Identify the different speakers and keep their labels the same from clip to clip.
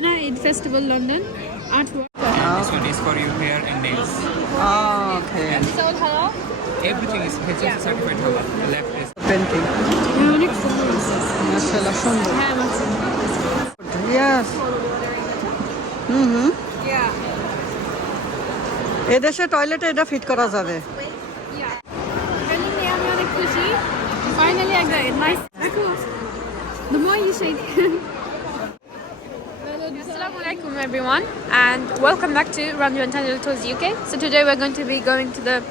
Speaker 1: Henna Eid Festival London artwork.
Speaker 2: This one is for your hair and nails.
Speaker 3: Okay
Speaker 1: It's all halal.
Speaker 2: Everything is HSC certified halal. The left is
Speaker 3: painting
Speaker 1: হ্যাঁ অনেক সুন্দর আছে।
Speaker 3: মাশাআল্লাহ সুন্দর
Speaker 1: হ্যাঁ আমার সুন্দর।
Speaker 3: Yes hmm hmm
Speaker 1: Yeah.
Speaker 3: এদেশে টয়লেটে এটা ফিট করা যাবে
Speaker 1: Yeah. Finally আমি অনেক খুশি। Finally একটা nice দেখো the more you shake Assalamu alaikum everyone and welcome back to Run Your Channel Tours UK. So today we're going to be going to the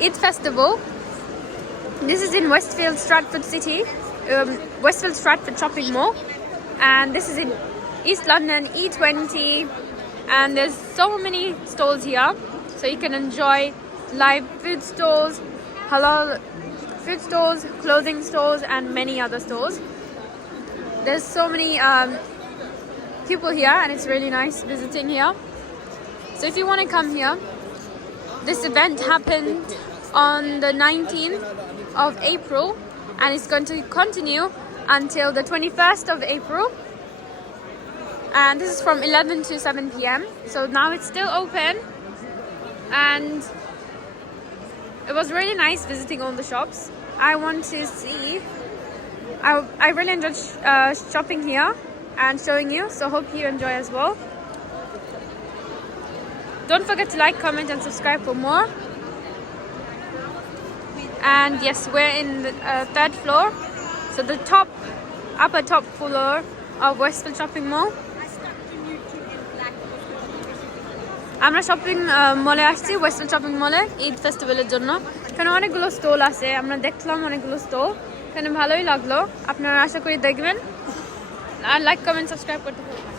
Speaker 1: Eid Festival. This is in Westfield, Stratford City, um, Westfield Stratford Shopping Mall. And this is in East London, E20. And there's so many stalls here. So you can enjoy live food stalls, halal food stalls, clothing stores, and many other stores. There's so many um, people here, and it's really nice visiting here. So if you want to come here, this event happened on the 19th of April, and it's going to continue until the 21st of April. And this is from 11 to 7 p.m. So now it's still open, and it was really nice visiting all the shops. I want to see. I, I really enjoyed sh- uh, shopping here and showing you, so hope you enjoy as well. Don't forget to like, comment, and subscribe for more. And yes, we're in the uh, third floor, so the top, upper top floor of Westfield Shopping Mall. আমরা shopping মলে আসছি western shopping মলে ঈদ ফেস্টিভ্যালের জন্য এখানে অনেকগুলো stall আছে আমরা দেখলাম অনেকগুলো স্টল এখানে ভালোই লাগলো আপনারা আশা করি দেখবেন আর লাইক কমেন্ট সাবস্ক্রাইব করতে ভুলবেন না।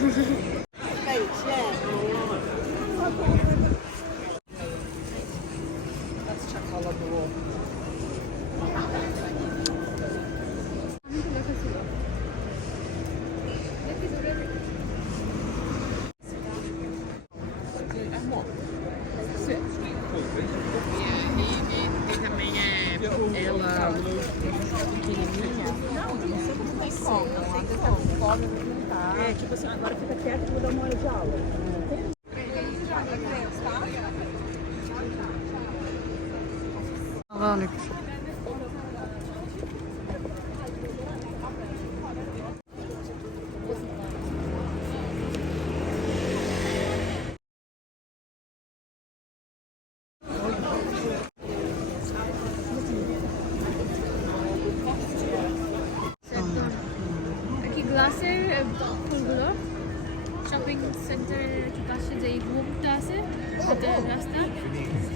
Speaker 1: রাস্তা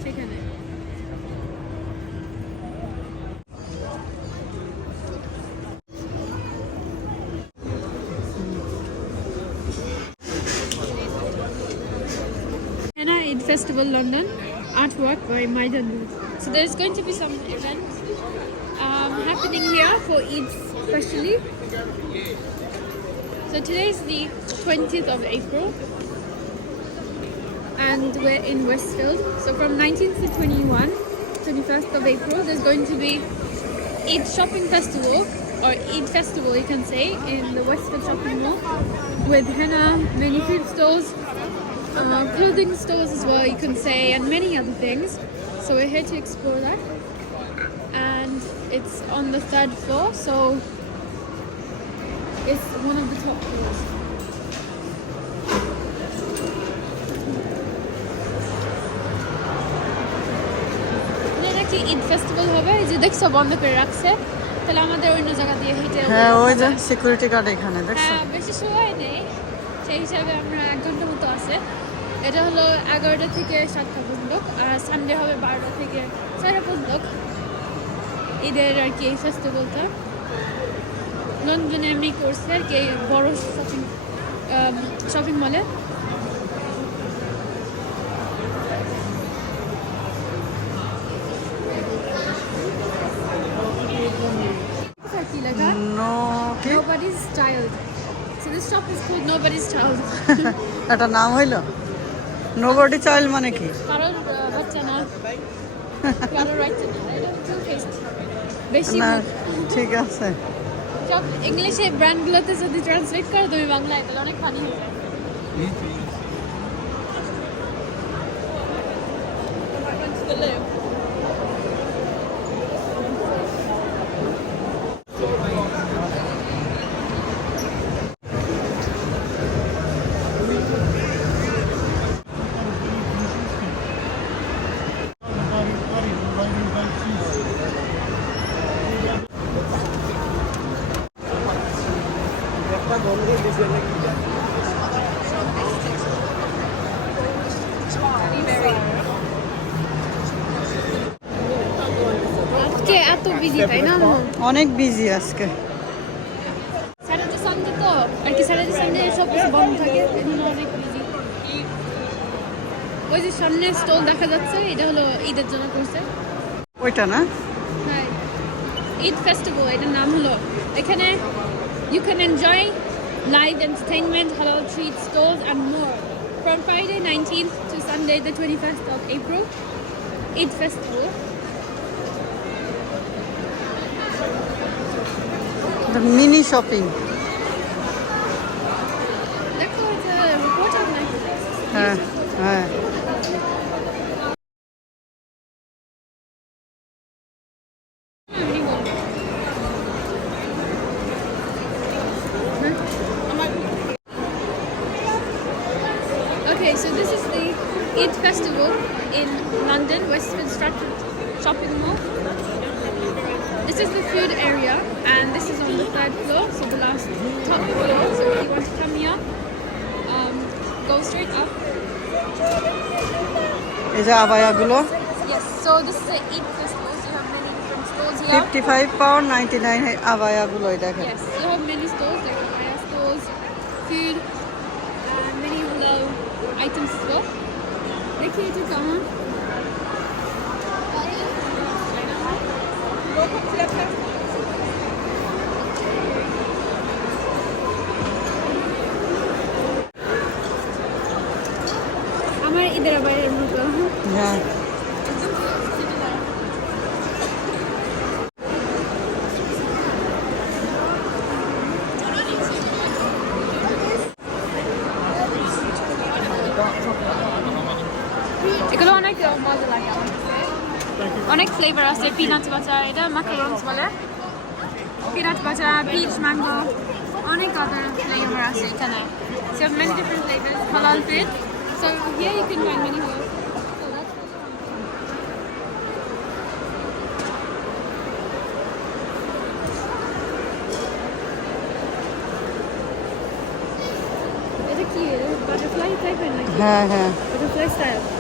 Speaker 1: সেখানে Henna Eid Festival London artwork by Maidan Booth. So there's going to be some event um, happening here for Eid especially. So today is the 20th of April and we're in Westfield. So from 19th to 21, 21st of April, there's going to be Eid Shopping Festival or Eid Festival, you can say, in the Westfield Shopping Mall with henna, many food stores, uh, clothing stores as well, you can say, and many other things. So we're here to explore that. And it's on the third floor, so it's one of the top floors. Eid festival হবে এই যে দেখছ বন্ধ করে রাখছে। তাহলে আমাদের অন্য জায়গা দিয়ে হেঁটে
Speaker 3: হ্যাঁ ওই যে সিকিউরিটি গার্ড এখানে দেখছ?
Speaker 1: হ্যাঁ বেশি সময় নেই। সেই হিসাবে আমরা এক ঘণ্টা মতো আছে। এটা হলো এগারোটা থেকে সাতটা পর্যন্ত আর সানডে হবে বারোটা থেকে ছয়টা পর্যন্ত। ঈদের আর কি এই ফেস্টিভ্যালটা লন্ডনে এমনি করছে আর কি বড় শপিং শপিং মলে shop is called Nobody's Child.
Speaker 3: একটা নাম হইল? নোবডি চাইল্ড মানে কি?
Speaker 1: কারোর বাচ্চা না। কারোর বাচ্চা না। এটা টু ফেস্ট বেশি
Speaker 3: ঠিক আছে।
Speaker 1: সব ইংলিশে ব্র্যান্ডগুলোতে যদি ট্রান্সলেট করে তুমি বাংলায় তাহলে অনেক ফানি হয়ে যায় বিজি তাই না?
Speaker 3: অনেক বিজি আজকে।
Speaker 1: স্যাটারডে সানডে তো? আর কি স্যাটারডে সানডে সব কিছু বন্ধ থাকে অনেক বিজি ওই যে সামনে স্টল দেখা যাচ্ছে এটা হলো ঈদের জন্য করছে।
Speaker 3: ওইটা না?
Speaker 1: হ্যাঁ। ঈদ ফেস্টিভ্যাল এটার নাম হলো এখানে you can enjoy live entertainment halal treat stores and more from Friday 19th to Sunday the 21st of April Eid Festival De mini-shopping. Lekker eh, het reporter. Eh, ja. Eh. Different stores here.
Speaker 3: Fifty five pound ninety nine আবায়াগুলোই দেখেন
Speaker 1: Yes, you have অনেক flavour আছে peanut butter এটা ম্যাকারনস বলে peanut butter pitch mango অনেক আদার flavour আছে এখানে So you have many different flavors, halal food. So here you can find many halal. So that's এটা কি বাটারফ্লাই টাইপের নাকি
Speaker 3: হ্যাঁ হ্যাঁ
Speaker 1: বাটারফ্লাই স্টাইল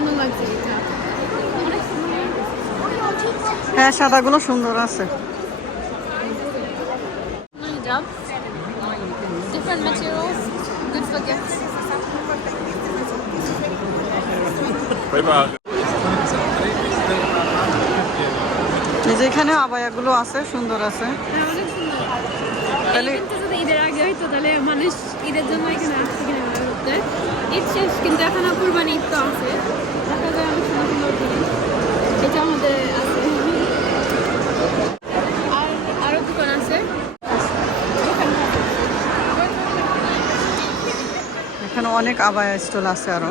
Speaker 1: সুন্দর লাগছে এটা সুন্দর
Speaker 3: হ্যাঁ সাদাগুলো সুন্দর আছে.
Speaker 1: Different materials, good for gifts.
Speaker 3: এই আবায়াগুলো আছে সুন্দর আছে
Speaker 1: হ্যাঁ।
Speaker 3: তাহলে-
Speaker 1: ঈদের আগে হইতো তাহলে মানুষ ঈদের জন্য এখানে আসছে কিনে করতে। ঈদ শেষ, কিন্তু এখন কুরবানি ঈদ তো আছে। দেখা যায় অনেক সুন্দর সুন্দর জিনিস এটা আমাদের আর আরও দোকান আছে।
Speaker 3: এখানে অনেক আবায়া স্টল আছে
Speaker 1: আরও।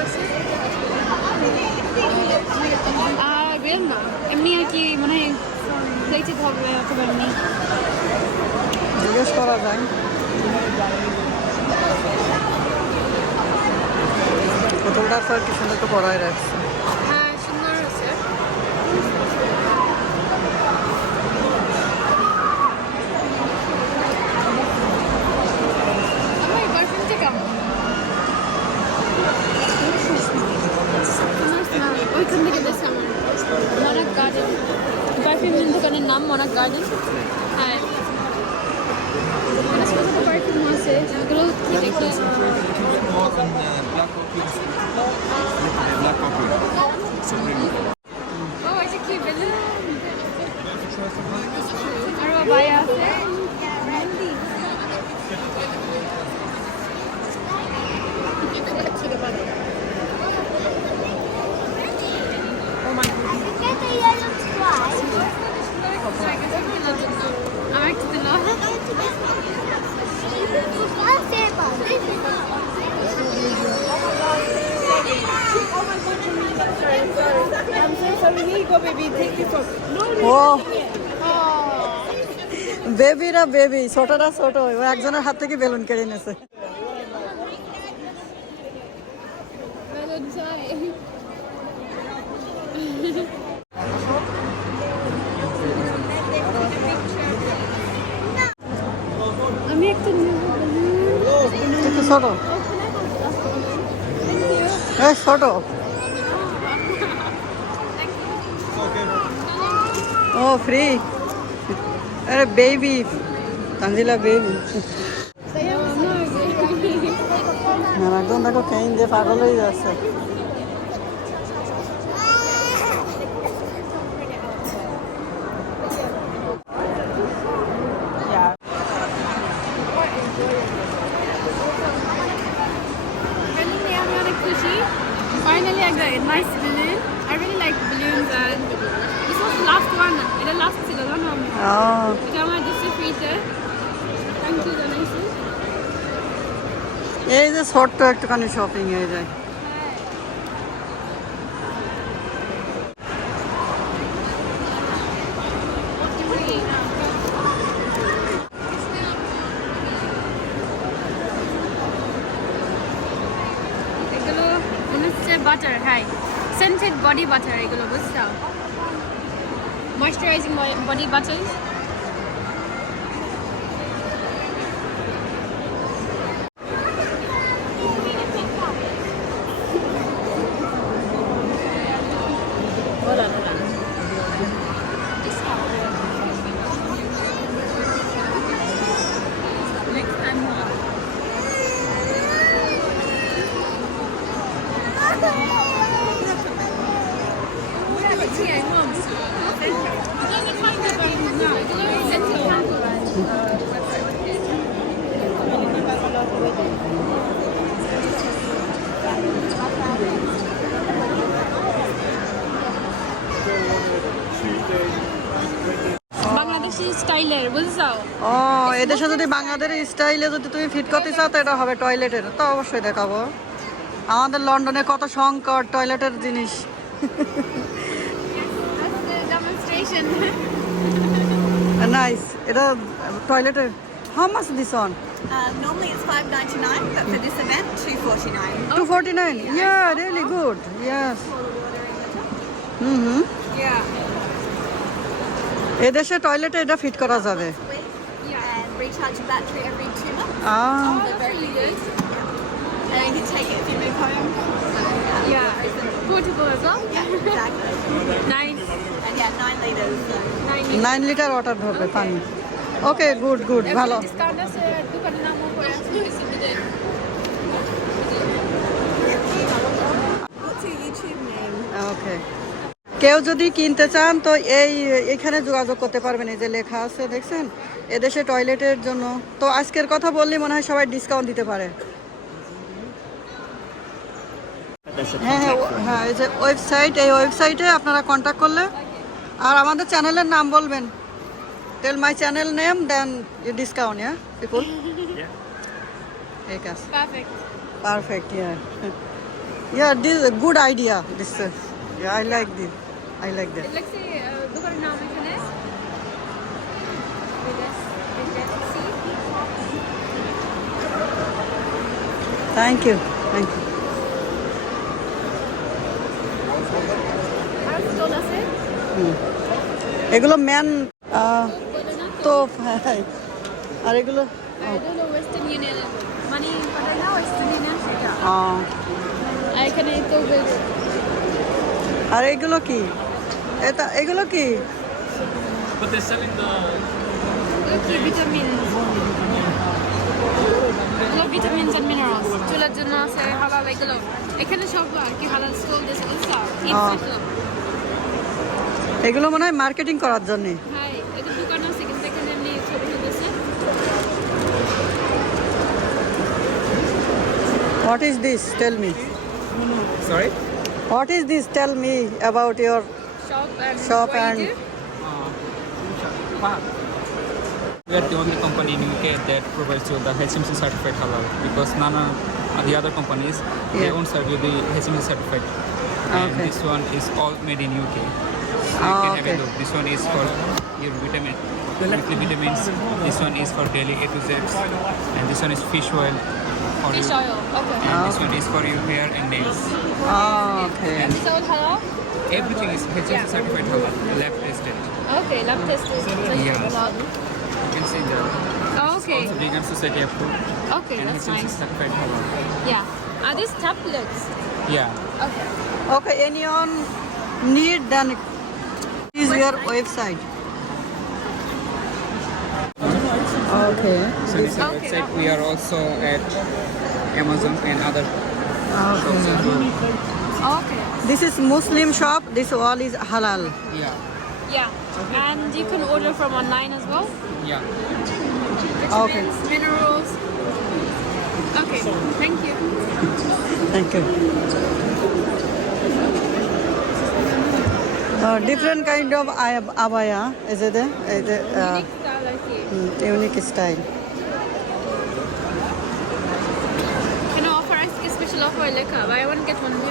Speaker 1: রিয়েল না। এমনি আর কি মানে দেখতে হবে অথবা এমনি
Speaker 3: জিজ্ঞেস করা যায় পুতুলটার পর কি সুন্দর তো পড়ায় রাখছে
Speaker 1: হ্যাঁ সুন্দর আছে আমার গার্লফ্রেন্ডটা কেমন ওইখান থেকে বেশি আমার মনাক গার্ডেন পারফিউমের দোকানের নাম মনাক গার্ডেন হ্যাঁ আশেপাশে তো পারফিউম আছে যেগুলো দেখলে
Speaker 2: More than uh, black coffee. Black coffee. Supreme.
Speaker 1: ও এটা কি বেলুন আরও ভাই আছে আমার একটু দিল
Speaker 3: ও বেবিরা বেবি ছোটরা ছোট ও একজনের হাত থেকে বেলুন কেড়ে
Speaker 1: আমি একটা
Speaker 3: একটু ছোট। ছোট ও ফ্রি আরে বেবি তানজিলা বেবি আর একদম দেখো কেইন যে পাগল হয়ে যাচ্ছে
Speaker 1: Balloon নিয়ে আমি অনেক খুশি ফাইনালি একটা nice balloon I really like balloons and this was the last one এটা লাস্ট ছিল জানো আমি
Speaker 3: ও
Speaker 1: এটা আমার দিচ্ছে ফ্রিতে থ্যাংক ইউ জানাইছি
Speaker 3: এই যে ছোট্ট একটুখানি শপিং হয়ে যায়।
Speaker 1: বাটার হ্যাঁ সেন্টেড বডি বাটার এগুলো, বুঝছ? ময়শ্চারাইজিং বডি বাটার স্টাইলের বুঝছ?
Speaker 3: ও এদেশে যদি বাংলাদেশের স্টাইলে যদি তুমি ফিট করতে চাও তো এটা হবে টয়লেটের তো অবশ্যই দেখাবো। আমাদের লন্ডনে কত সংকট টয়লেটের জিনিস। নাইস এটা টয়লেটের how much this on
Speaker 4: Uh, normally it's five ninety nine, but for this event, two forty nine.
Speaker 3: Two forty nine yeah really good yes hmm hmm এদেশে টয়লেটে এটা ফিট করা যাবে। নাইন লিটার ওয়াটার ধরবে ওকে good good ভালো। কেউ যদি কিনতে চান তো এই এখানে যোগাযোগ করতে পারবেন। এই যে লেখা আছে দেখছেন? এদেশে টয়লেটের জন্য। তো আজকের কথা বললে মনে হয় সবাই ডিসকাউন্ট দিতে পারে। হ্যাঁ হ্যাঁ হ্যাঁ এই যে ওয়েবসাইট এই ওয়েবসাইটে আপনারা কন্ট্যাক্ট করলে। আর আমাদের চ্যানেলের নাম বলবেন। Tell my channel name then you discount people ঠিক আছে a good idea. This, uh, yeah, I like. I like
Speaker 1: that let's দোকানের নাম এখানে।
Speaker 3: ইউ
Speaker 1: আর স্টল আছে?
Speaker 3: এগুলো ম্যান তো হ্যাঁ আর এগুলো
Speaker 1: মানি আর
Speaker 3: আর এগুলো কি? এটা এগুলো কি?
Speaker 1: ভিটামিনস এন্ড মিনারেলস চুলের জন্য আছে হালাল এগুলো। এখানে সব আর কি হালাল স্কুল দিস
Speaker 3: এগুলো মনে হয় মার্কেটিং করার জন্য।
Speaker 1: হাই এটা দোকান আছে কিন্তু এখানে এমনি ছবি তুলতেছে
Speaker 3: what is this tell me
Speaker 2: sorry.
Speaker 3: What is this tell me about your
Speaker 1: shop and
Speaker 3: shop and
Speaker 5: we are the only company in UK that provides you the HMC certified halal because none of the other companies
Speaker 3: yeah.
Speaker 5: they won't serve you the HMC certified. Ah,
Speaker 3: and
Speaker 5: this one is all made in UK. So oh,
Speaker 3: okay.
Speaker 5: This one is for your vitamin, weekly vitamins. This one is for daily A to Z, and this one is fish oil.
Speaker 1: Fish oil. Okay.
Speaker 5: And this ah, one is for your hair and nails.
Speaker 3: Oh, okay.
Speaker 5: And
Speaker 1: this oil halal
Speaker 5: everything is HMC
Speaker 1: Yeah.
Speaker 5: certified halal, lab tested.
Speaker 1: okay lab tested so
Speaker 5: Yeah.
Speaker 1: halal
Speaker 5: You can see the oh,
Speaker 1: okay
Speaker 5: also vegan society approved
Speaker 1: okay
Speaker 5: and
Speaker 1: that's
Speaker 5: HMC
Speaker 1: nice
Speaker 5: certified halal.
Speaker 1: yeah are these tablets
Speaker 5: Yeah.
Speaker 1: okay
Speaker 3: Okay, anyone need then is your website. Okay.
Speaker 5: So this is our
Speaker 1: Okay.
Speaker 5: website. We are also at Amazon and other shops as well.
Speaker 1: Okay
Speaker 3: This is Muslim shop. This wall is halal.
Speaker 5: Yeah.
Speaker 1: yeah and you can order from online as well
Speaker 5: Yeah.
Speaker 3: Okay.
Speaker 1: vitamins minerals okay thank you
Speaker 3: Thank you. Uh, different kind of ab- abaya. Is it? a- Is it uh,
Speaker 1: unique style I see
Speaker 3: mm, unique style?
Speaker 1: Can I offer us a special offer uh, buy one get one more?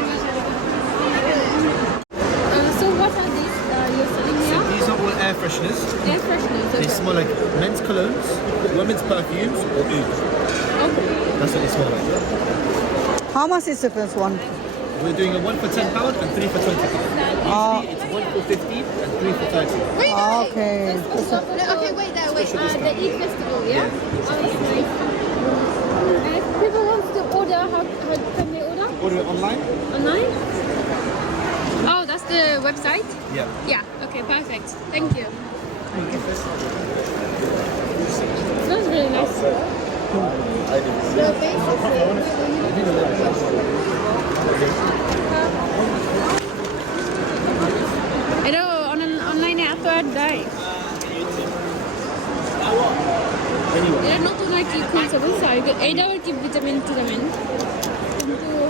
Speaker 1: Uh, so what are these uh, you're selling here?
Speaker 6: These are all air fresheners.
Speaker 1: They're fresheners.
Speaker 6: They
Speaker 1: Okay.
Speaker 6: smell like men's colognes, women's perfumes, or oud.
Speaker 1: okay.
Speaker 6: That's what they smell like.
Speaker 3: How much is the first one?
Speaker 6: We're doing a one for ten pound and three for twenty pound.
Speaker 3: Oh.
Speaker 6: Usually it's one for fifteen and three for thirty.
Speaker 3: Okay.
Speaker 1: Okay, wait there, wait. Uh, the Eid Festival, yeah? Oh, that's nice. And if people want to order, how, how can they Order
Speaker 6: it online?
Speaker 1: Online? Oh, that's the website?
Speaker 6: Yeah.
Speaker 1: Yeah, okay, perfect. Thank you. Thank you. Sounds really nice. So basically, Hello, on an online app or die? Anyway. There are not like cool services, so you could either give vitamin to them. কিন্তু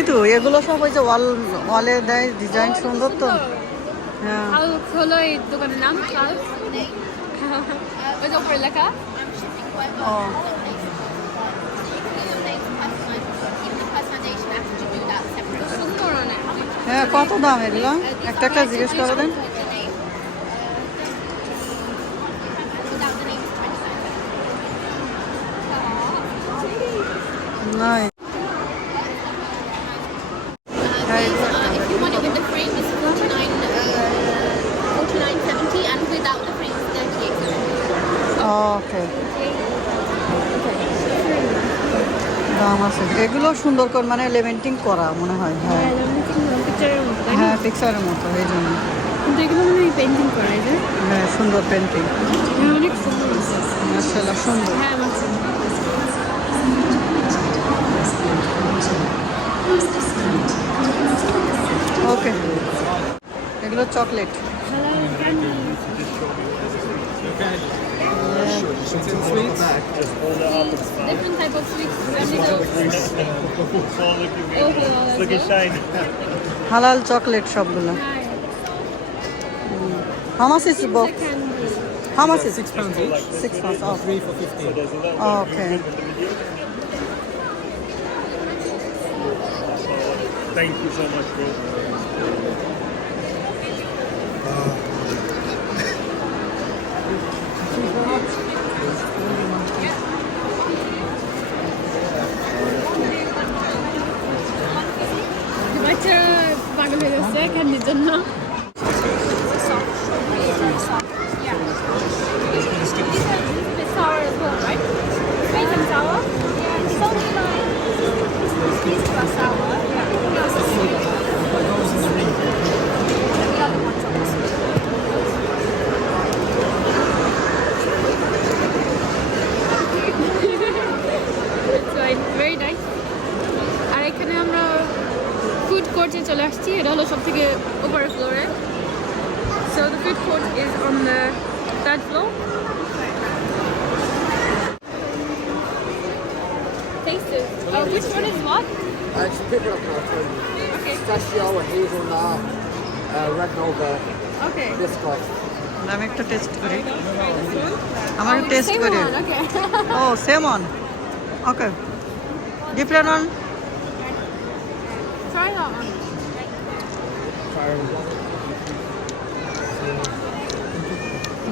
Speaker 3: ওরই তো এগুলো সব ওই যে ওয়াল ওয়ালে দেয় design সুন্দর তো। হ্যাঁ।
Speaker 1: হলো এই দোকানের নাম ওই যে উপরে লেখা।
Speaker 3: ও। হ্যাঁ কত দাম এগুলো? একটা একটা জিজ্ঞেস করে দেন। নাই
Speaker 4: if you want it with the frame, it's 49, uh, 49.70 and without the frame, it's 38.70.
Speaker 3: ওকে দাম আছে এগুলো সুন্দর করে মানে লেমেন্টিং করা মনে হয় হ্যাঁ? হ্যাঁ পিকচারের মতো এই জন্য।
Speaker 1: কিন্তু এগুলো মনে পেন্টিং করা যায়
Speaker 3: হ্যাঁ সুন্দর পেন্টিং
Speaker 1: হ্যাঁ অনেক সুন্দর আছে।
Speaker 3: মার্শাল্লাহ সুন্দর।
Speaker 1: হ্যাঁ
Speaker 3: ওকে এগুলো চকলেট হালাল চকলেট সবগুলো
Speaker 1: Hi.
Speaker 3: How much is the box?
Speaker 1: It's a candy.
Speaker 3: How much is
Speaker 2: Six pounds each.
Speaker 3: Six pounds. Oh,
Speaker 2: Three for fifteen.
Speaker 3: okay.
Speaker 7: Thank you so much, bro.
Speaker 1: পাগল হয়ে যাচ্ছে ক্যান্ডির জন্য
Speaker 3: আমি একটা টেস্ট করি। আমার টেস্ট করি। ও same on
Speaker 1: okay different on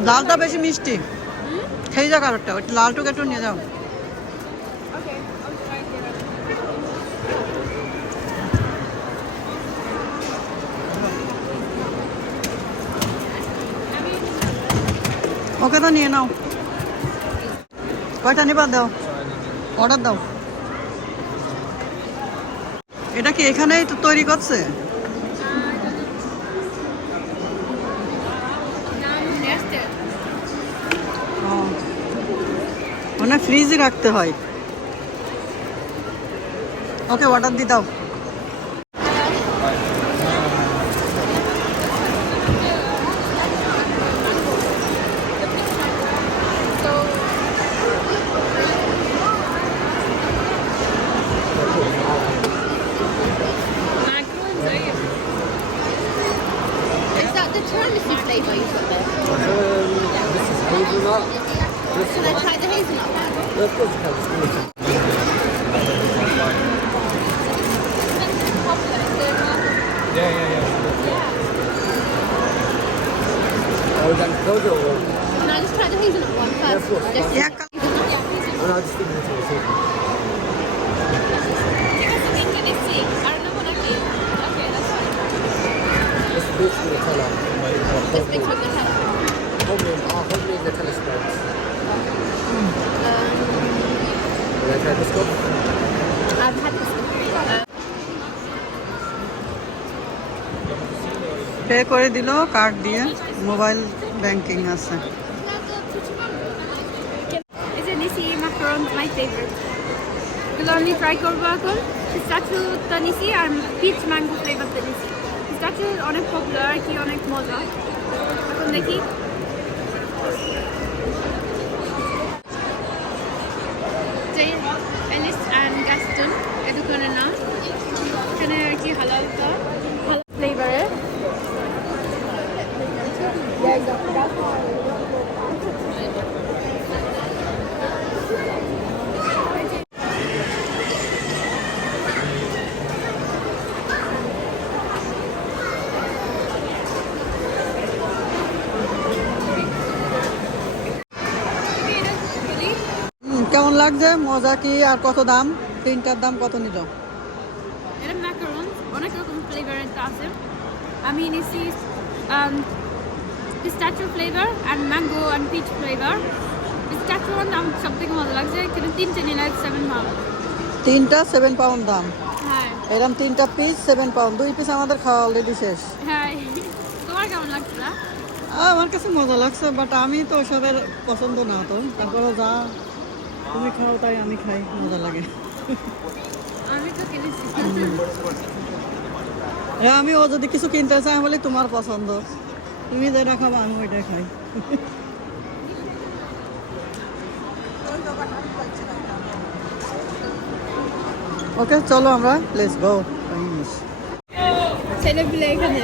Speaker 3: লালটা বেশি মিষ্টি। খেয়ে যাও কারোরটা ওই লালটুকু একটু নিয়ে যাও। ওকে তো নিয়ে নাও। কয়টা নিবা দাও? অর্ডার দাও। এটা কি এখানেই তো তৈরি করছে? মানে ফ্রিজে রাখতে হয়। ওকে অর্ডার দিয়ে দাও
Speaker 1: So. Macarons, are you?
Speaker 4: Is that the tiramisu flavour you've got there?
Speaker 8: Um, this is hazelnut. This
Speaker 4: Should I try the hazelnut one?
Speaker 8: Let's go to California.
Speaker 2: Yeah, yeah, yeah.
Speaker 8: Oh, then those are all.
Speaker 4: Can I just try the hazelnut one first?
Speaker 8: Yes, of course.
Speaker 4: Just
Speaker 3: Yeah,
Speaker 4: hazelnut? Yeah, hazelnut.
Speaker 8: And I just think this is hazelnut.
Speaker 1: Give us something to this see. I don't know what I feel. Okay, that's fine.
Speaker 8: This is basically Nutella.
Speaker 4: Just mix with the ketchup.
Speaker 8: Homemade, uh, homemade Nutella spreads.
Speaker 4: Um,
Speaker 8: Will I try this one?
Speaker 4: I've had this before. Uh,
Speaker 3: pay করে দিল card দিয়ে mobile banking আছে।
Speaker 1: এগুলো আমি try করবো এখন পিস্তাচু তানিসি আর pitch mango flavour তানিসি পিস্তাচু অনেক popular আর কি অনেক মজা এখন দেখি এলিস অ্যান্ড গ্যাস্টন এই দোকানের নাম এখানে আর কি হালালটা
Speaker 3: লাগছে মজা কি আর কত দাম? তিনটার দাম কত নিল?
Speaker 1: এটা ম্যাকারন অনেক রকম ফ্লেভারের আছে। আমি নিছি pistachio flavour and mango and peach flavour pistachio দাম সব থেকে মজা লাগছে কিন্তু তিনটে নিলে সেভেন পাউন্ড
Speaker 3: তিনটা সেভেন পাউন্ড দাম?
Speaker 1: হ্যাঁ।
Speaker 3: এরকম তিনটা পিস সেভেন পাউন্ড দুই পিস আমাদের খাওয়া অলরেডি শেষ।
Speaker 1: হ্যাঁ। তোমার কেমন লাগছে?
Speaker 3: আমার কাছে মজা লাগছে বাট আমি তো ওসবের পছন্দ না তো। তারপরে যা তুমি খাও তাই আমি খাই মজা লাগে।
Speaker 1: আমি তো
Speaker 3: ও যদি কিছু কিনতে চাই বলি তোমার পছন্দ। তুমি যেটা খাব আমি ওইটা খাই। ওকে চলো আমরা প্লেস গো
Speaker 1: ছেলে এখানে।